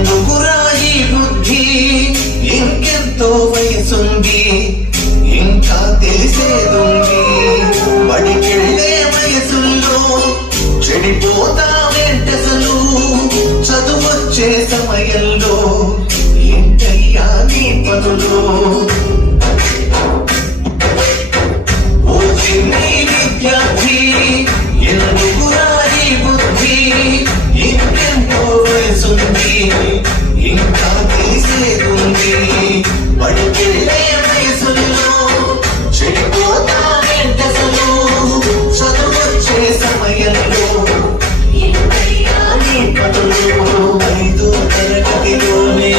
ఎందుకురా ఈ బుద్ధి, ఇంకెంతో వయసుంది, ఇంకా తెలిసేదుంది. బడికెళ్ళే వయసుల్లో చెడిపోతావేంటసలు, చదువొచ్చే సమయంలో ఏంటయ్యా నీ పనులు. ఓ చిన్ని విద్యార్థి, ఎందుకురా ఈ బుద్ధి, ఇంకెంతో వయసుంది, ఇంకా తెలిసేదుంది. బడికెళ్ళే వయసుల్లో చెడిపోతావేంటసలు, చదువొచ్చే సమయంలో ఏంటయ్యా నీ పనులు. 5వ తరగతిలోనే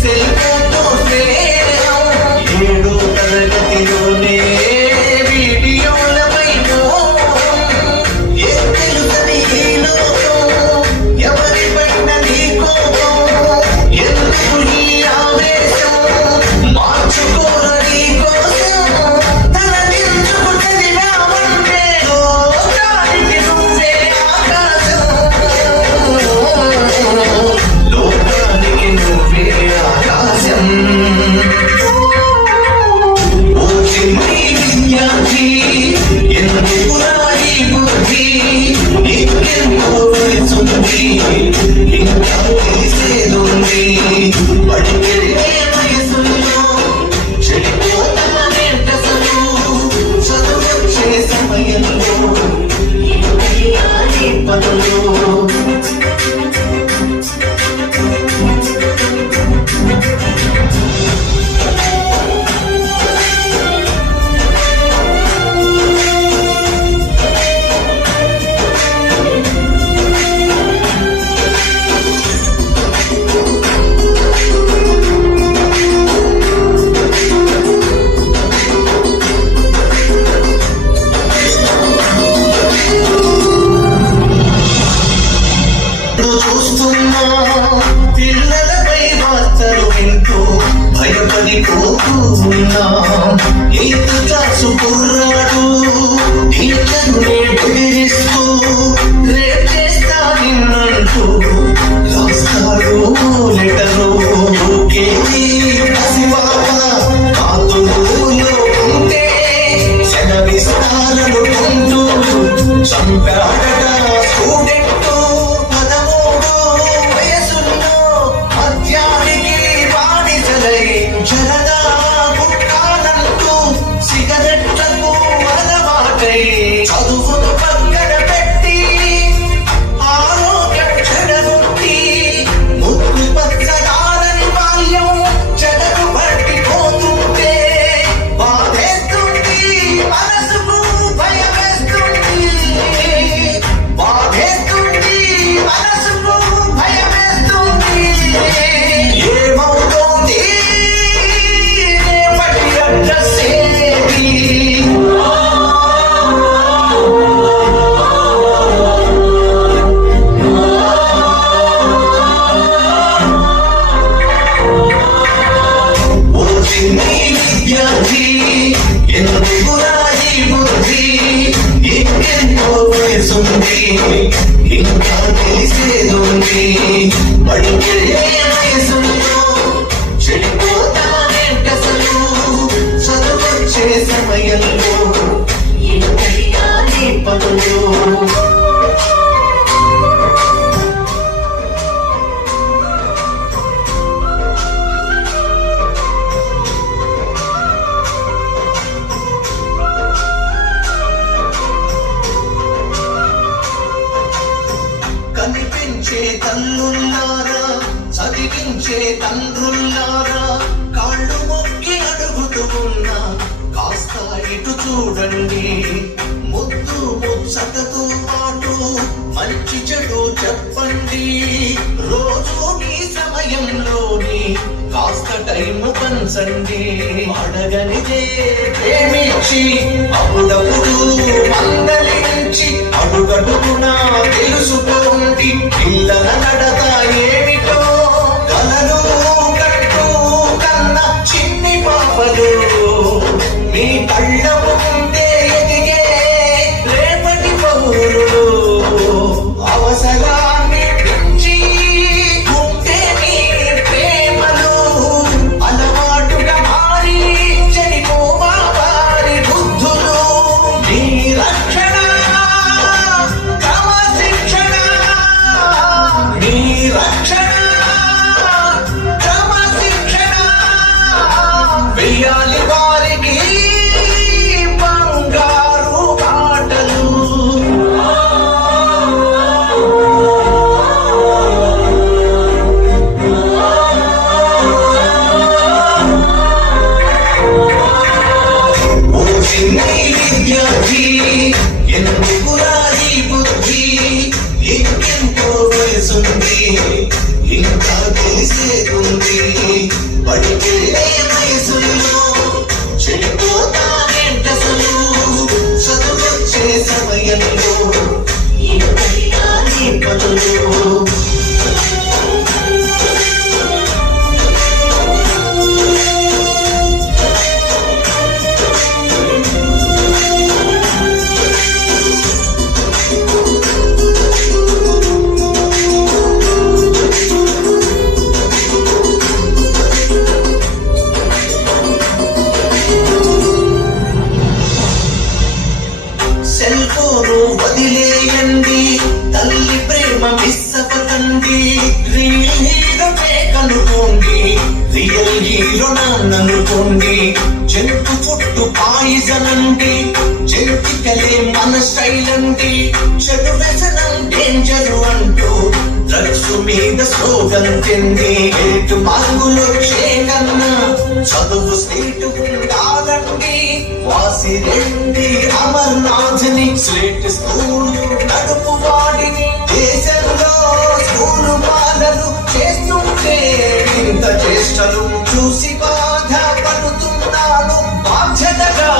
సెల్ ఫోన్తో స్నేహం, 7వ తరగతిలోనే వీడియోలపై మోహం. ఏం తెలుసని ఈ లోకం, ఎవరి పైన నీ కోపం, ఎందుకు ఈ ఆవేశం, మార్చుకోరా నీ కోసం. తలదించుకు చదివావంటే లోకానికి నువ్వే ఆకాశం, లోకానికి నువ్వే ఆకాశం. ఓ చిన్ని విద్యార్థి, ఎందుకురా ఈ బుద్ధి, ఇంకెంతో వయసుంది, ఇంకా తెలిసేదుంది. బడికెళ్ళే వయసుల్లో చెడిపోతావేంటసలు, చదువొచ్చే సమయంలో ఏంటయ్యా నీ పనులు. చూస్తున్నా పిల్లలపై వార్తలు వింటూ భయపడిపోతూ ఉన్నా. 8th క్లాసు కుర్రాడు టీచర్నే బెదిరిస్తూ రేప్ చేస్తా నిన్నంటూ రాస్తాడు లెటరు. పసిపాప కాతులో ఉంటే సెలవిస్తారనుకుంటూ చంపాడట స్టూడెంట్. జరదా గుట్టాలంటూ సిగరెట్లకు అలవాటై చదువును పక్కన పెట్టి ఆరోగ్యం చెడగొట్టి ముద్దు పచ్చదారని బాల్యం చెడకు పట్టిపోతుంటే బాధేస్తుంది, మనసుకు భయమేస్తుంది, బాధేస్తుంది, మనసుకు భయమేస్తుంది. ఏమవుతోంది విద్యార్థి, ఎందుకురా ఈ బుద్ధి, ఇంకెంతో వయసుంది, ఇంకా తెలిసేదుంది. బడికెళ్ళే వయసుల్లో చెడిపోతావేంటసలు, చదువొచ్చే సమయంలో ఏంటయ్యా నీ పనులు. కనిపించే తల్లుల్లారా, చదివించే తండ్రుల్లారా, కాళ్ళు మొక్కి అడుగుతూ ఉన్నా కాస్త ఇటు చూడండి. ముద్దు ముచ్చటతో పాటు మంచి చెడు చెప్పండి. రోజు మీ సమయంలోని కాస్త టైం పంచండి. అడగనిదే ప్రేమించి అప్పుడప్పుడు మందలించి అడుగడుగునా తెలుసుకోండి. పిల్లల నడత ఏమిటో కలలు కట్టు కన్న చిన్ని పాపలు మీ కళ్ళ ముందే ఎదిగే రేపటి పౌరులు. అవసరాన్ని పెంచి వదిలేయండి, తల్లి ప్రేమ మిస్ అవ్వకండి. రియల్ హీరో కనుకోండి, రియల్ హీరో నన్నుకోండి. జంతు చుట్టూ పాయిజన్ అండి, జంతికలే మన స్టైల్ అండి. చెడు వ్యసనం డేంజరు అంటూ డ్రగ్స్ మీద స్లోగన్ తిండి. ఎటు మార్గులు కన్నా చదువు స్నేటు ఉండాలండి. వాసిరెడ్డి అమర్నాథ్ని స్లేట్ స్కూలు నడుపు వాడిని. దేశంలో స్కూలు పాలలు చేస్తుంటే ఇంత చేష్టలు చూసి బాధ పడుతున్నాను. బాధ్యతగా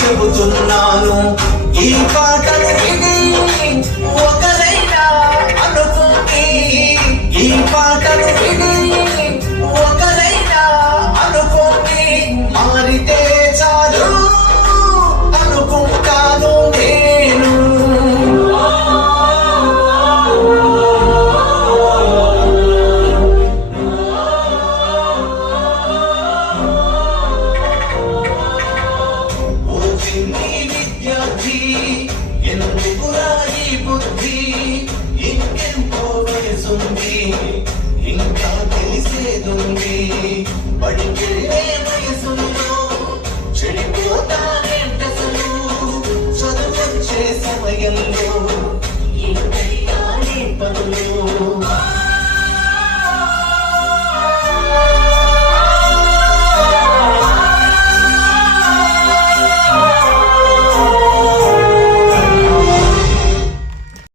చెబుతున్నాను, ఈ పాటలు విని ఒకరైనా అనుకోండి. ఈ పాటలు విని ఒకరైనా అనుకోండి. మారితే చాలు అనుకుంటాను నేను. ఓ చిన్ని విద్యార్థి, ఎందుకురా ఈ బుద్ధి? ఇంకెంతో వయసుంది, ఇంకా తెలిసేదుంది. బడికెళ్ళే వయసులో చెడిపోతానేంటసలు? చదువొచ్చే సమయంలో ఇంకయ్యానే పనులు